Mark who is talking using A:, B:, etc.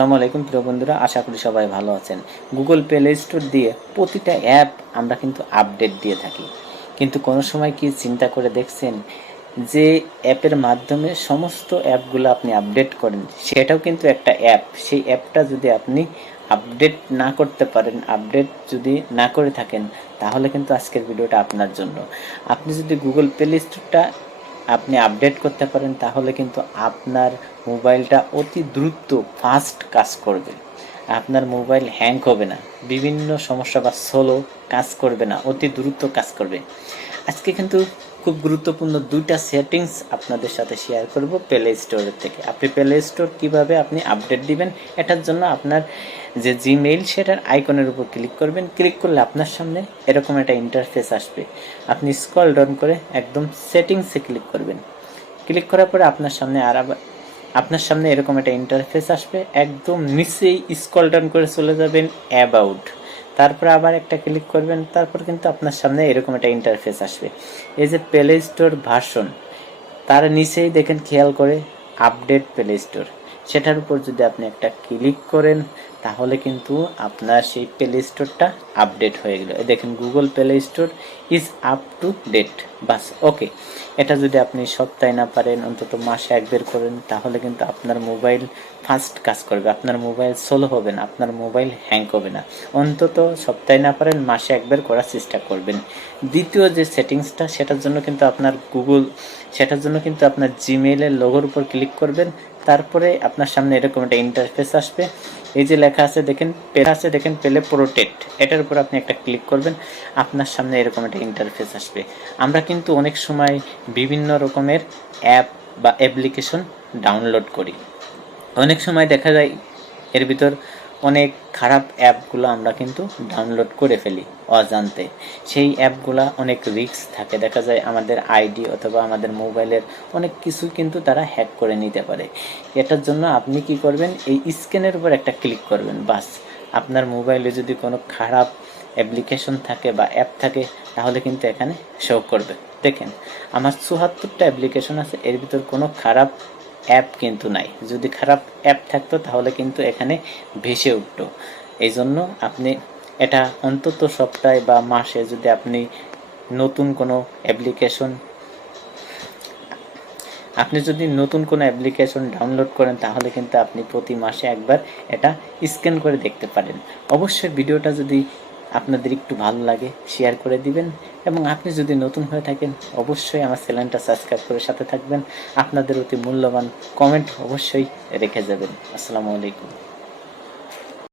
A: আসসালামু আলাইকুম, প্রিয় বন্ধুরা, আশা করি সবাই ভালো আছেন। গুগল প্লে স্টোর দিয়ে প্রতিটা অ্যাপ আমরা কিন্তু আপডেট দিয়ে থাকি। কিন্তু কোনো সময় কি চিন্তা করে দেখছেন যে অ্যাপের মাধ্যমে সমস্ত অ্যাপগুলো আপনি আপডেট করেন? সেটাও কিন্তু একটা অ্যাপ সেই অ্যাপটা যদি আপনি আপডেট না করতে পারেন আপডেট যদি না করে থাকেন, তাহলে কিন্তু আজকের ভিডিওটা আপনার জন্য। আপনি যদি গুগল প্লে স্টোরটা আপনি আপডেট করতে পারেন, তাহলে কিন্তু আপনার মোবাইলটা অতি দ্রুত ফাস্ট কাজ করবে। আপনার মোবাইল হ্যাং হবে না। বিভিন্ন সমস্যা বা সোলো কাজ করবে না, অতি দ্রুত কাজ করবে। আজকে কিন্তু খুব গুরুত্বপূর্ণ দুইটা সেটিংস আপনাদের সাথে শেয়ার করব প্লে স্টোরের থেকে। আপনি প্লে স্টোর কীভাবে আপনি আপডেট দিবেন, এটার জন্য আপনার যে জিমেইল সেটার আইকনের উপর ক্লিক করবেন। ক্লিক করলে আপনার সামনে এরকম একটা ইন্টারফেস আসবে। আপনি স্ক্রল ডাউন করে একদম সেটিংসে ক্লিক করবেন। ক্লিক করার পরে আপনার সামনে আর আপনার সামনে এরকম একটা ইন্টারফেস আসবে। একদম নিচেই স্ক্রল ডাউন করে চলে যাবেন অ্যাবাউট তারপর আবার একটা ক্লিক করবেন, তারপর কিন্তু আপনার সামনে এরকম একটা ইন্টারফেস আসবে। এই যে প্লে স্টোর ভার্সন তার নিচেই দেখেন খেয়াল করে আপডেট প্লে স্টোর সেটার উপর যদি আপনি একটা ক্লিক করেন, তাহলে কিন্তু আপনার সেই প্লে স্টোরটা আপডেট হয়ে গেল। দেখেন Google Play Store is up to date bus okay এটা যদি আপনি সপ্তাহে না পারেন, অন্তত মাসে একবার করেন, তাহলে কিন্তু আপনার মোবাইল ফাস্ট কাজ করবে। আপনার মোবাইল সোলো হবে না, আপনার মোবাইল হ্যাং হবে না। অন্তত সপ্তাহে না পারেন, মাসে একবার করার চেষ্টা করবেন। দ্বিতীয় যে সেটিংসটা সেটার জন্য কিন্তু আপনার গুগল সেটার জন্য কিন্তু আপনার জিমেইলের লোগোর উপর ক্লিক করবেন। তারপরে আপনার সামনে এরকম একটা ইন্টারফেস আসবে। এই যে লেখা আছে, দেখেন, পেলে আছে, দেখেন, পেলে প্রোটেক্ট এটার উপর আপনি একটা ক্লিক করবেন, আপনার সামনে এরকম একটা ইন্টারফেস আসবে। আমরা কিন্তু অনেক সময় বিভিন্ন রকমের অ্যাপ বা অ্যাপ্লিকেশন ডাউনলোড করি। অনেক সময় দেখা যায় এর ভিতর অনেক খারাপ অ্যাপগুলো আমরা কিন্তু ডাউনলোড করে ফেলি অজান্তে। সেই অ্যাপগুলো অনেক রিস্ক থাকে। দেখা যায় আমাদের আইডি অথবা আমাদের মোবাইলের অনেক কিছু কিন্তু তারা হ্যাক করে নিতে পারে। এটার জন্য আপনি কি করবেন? এই স্ক্যানের উপর একটা ক্লিক করবেন, বাস। আপনার মোবাইলে যদি কোনো খারাপ অ্যাপ্লিকেশন থাকে বা অ্যাপ থাকে, তাহলে কিন্তু এখানে শো করবে। দেখেন, আমার চুহাত্তরটা অ্যাপ্লিকেশন আছে, এর ভিতর কোনো খারাপ অ্যাপ কিন্তু নাই। যদি খারাপ অ্যাপ থাকতো তাহলে কিন্তু এখানে ভেসে উঠতো। এই জন্য আপনি এটা অন্তত সপ্তাহে বা মাসে যদি আপনি নতুন কোনো অ্যাপ্লিকেশন আপনি যদি নতুন কোনো অ্যাপ্লিকেশন ডাউনলোড করেন তাহলে কিন্তু আপনি প্রতি মাসে একবার এটা স্ক্যান করে দেখতে পারেন। অবশ্যই ভিডিওটা যদি আপনাদের একটু ভালো লাগে শেয়ার করে দিবেন এবং আপনি যদি নতুন হয়ে থাকেন, অবশ্যই আমার চ্যানেলটা সাবস্ক্রাইব করে সাথে থাকবেন। আপনাদের অতি মূল্যবান কমেন্ট অবশ্যই রেখে যাবেন। আসসালামু আলাইকুম।